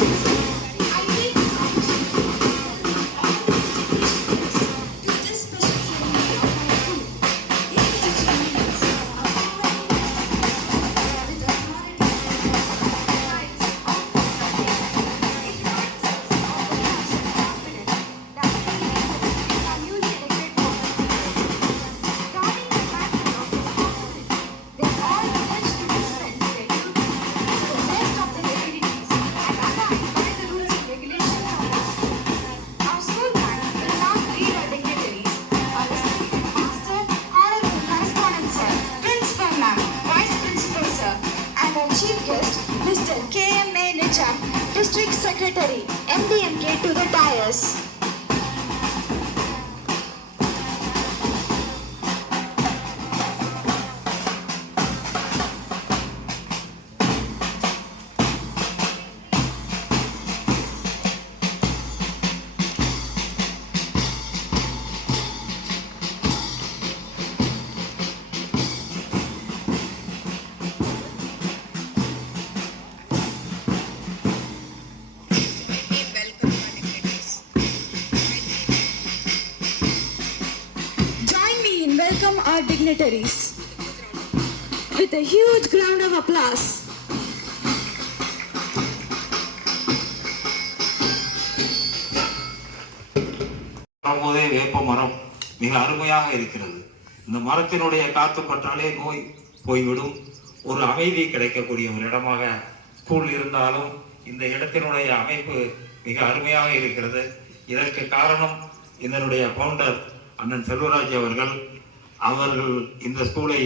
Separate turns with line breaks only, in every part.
Thank you. District secretary, MDMK to the dais. Welcome our dignitaries with a huge round of applause.
வரும்போதே வேப்ப மரம் மிக அருமையாக இருக்கிறது. இந்த மரத்தினுடைய காத்து பற்றாலே நோய் போய்விடும். ஒரு அமைதி கிடைக்கக்கூடிய ஒரு இடமாக ஸ்கூல் இருந்தாலும் இந்த இடத்தினுடைய அமைப்பு மிக அருமையாக இருக்கிறது. இதற்கு காரணம் இதனுடைய பவுண்டர் அண்ணன் செல்வராஜ் அவர்கள். அவர்கள் இந்த ஸ்கூலை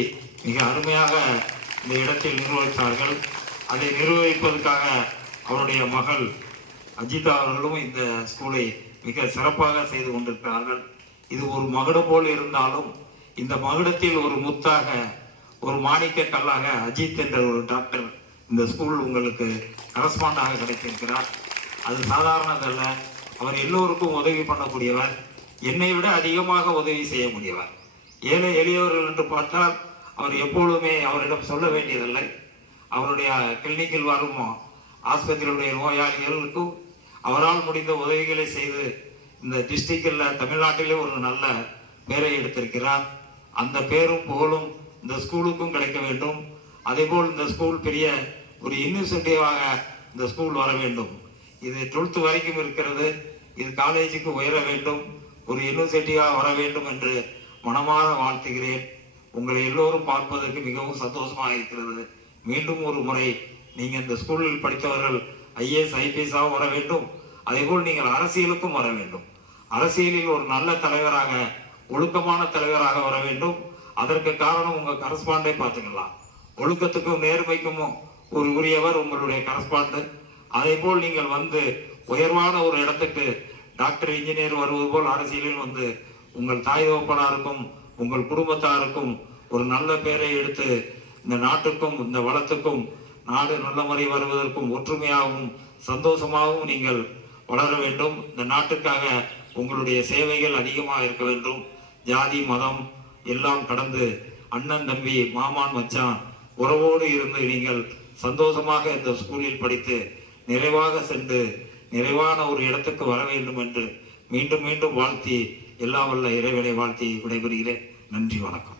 மிக அருமையாக இந்த இடத்தில் நிர்வகித்தார்கள். அதை நிர்வகிப்பதற்காக அவருடைய மகள் அஜிதா அவர்களும் இந்த ஸ்கூலை மிக சிறப்பாக செய்து கொண்டிருக்கிறார்கள். இது ஒரு மகுடம் போல் இருந்தாலும் இந்த மகுடத்தில் ஒரு முத்தாக ஒரு மாணிக்க கல்லாக அஜித் என்ற ஒரு டாக்டர் இந்த ஸ்கூல் உங்களுக்கு கரஸ்பாண்டாக கிடைத்திருக்கிறார். அது சாதாரணதல்ல. அவர் எல்லோருக்கும் உதவி பண்ணக்கூடியவர். என்னை விட அதிகமாக உதவி செய்யக்கூடியவர் ஏழை எளியவர்கள் என்று பார்த்தால் அவர் எப்பொழுதுமே அவரிடம் சொல்ல வேண்டியதில்லை. அவருடைய கிளினிக்கில் வரும் ஆஸ்பத்திரியுடைய நோயாளிகளுக்கும் அவரால் முடிந்த உதவிகளை செய்து இந்த டிஸ்ட்ரிக்டில் தமிழ்நாட்டிலே ஒரு நல்ல பேரை எடுத்திருக்கிறார். அந்த பேரும் புகழும் இந்த ஸ்கூலுக்கும் கிடைக்க வேண்டும். அதேபோல் இந்த ஸ்கூல் பெரிய ஒரு யூனிவர்சிட்டியாக இந்த ஸ்கூல் வர வேண்டும். இது டுவெல்த் வரைக்கும் இருக்கிறது. இது காலேஜுக்கு உயர வேண்டும். ஒரு யூனிவர்சிட்டியாக வர வேண்டும் என்று மனமாற வாழ்த்துகிறேன். உங்களை எல்லோரும் பார்ப்பதற்கு மிகவும் சந்தோஷமாக இருக்கிறது. மீண்டும் ஒரு முறை நீங்கள் இந்த ஸ்கூலில் படித்தவர்கள் ஐஏஎஸ் ஐபிஎஸ்ஸாக வர வேண்டும். அதேபோல் நீங்கள் அரசியலுக்கும் வர வேண்டும். அரசியலில் ஒரு நல்ல தலைவராக ஒழுக்கமான தலைவராக வர வேண்டும். அதற்கு காரணம் உங்கள் கரஸ்பாண்டே பார்த்துக்கலாம். ஒழுக்கத்துக்கும் நேர்மைக்கும் ஒரு உரியவர் உங்களுடைய கரஸ்பாண்டு அதே போல் நீங்கள் வந்து உயர்வான ஒரு இடத்துக்கு டாக்டர் இன்ஜினியர் வருவது போல் அரசியலில் வந்து உங்கள் தாய் தகப்பனாருக்கும் உங்கள் குடும்பத்தாருக்கும் ஒரு நல்ல பேரை எடுத்து இந்த நாட்டுக்கும் இந்த வளத்துக்கும் நாடு நல்ல முறை வருவதற்கும் ஒற்றுமையாகவும் சந்தோஷமாகவும் நீங்கள் வளர வேண்டும். இந்த நாட்டுக்காக உங்களுடைய சேவைகள் அதிகமாக இருக்க வேண்டும். ஜாதி மதம் எல்லாம் கடந்து அண்ணன் தம்பி மாமான் மச்சான் உறவோடு இருந்து நீங்கள் சந்தோஷமாக இந்த ஸ்கூலில் படித்து நிறைவாக சென்று நிறைவான ஒரு இடத்துக்கு வர வேண்டும் என்று மீண்டும் மீண்டும் வாழ்த்தி எல்லா வல்ல இறைவனை வாழ்த்தி விடைபெறுகிறேன். நன்றி வணக்கம்.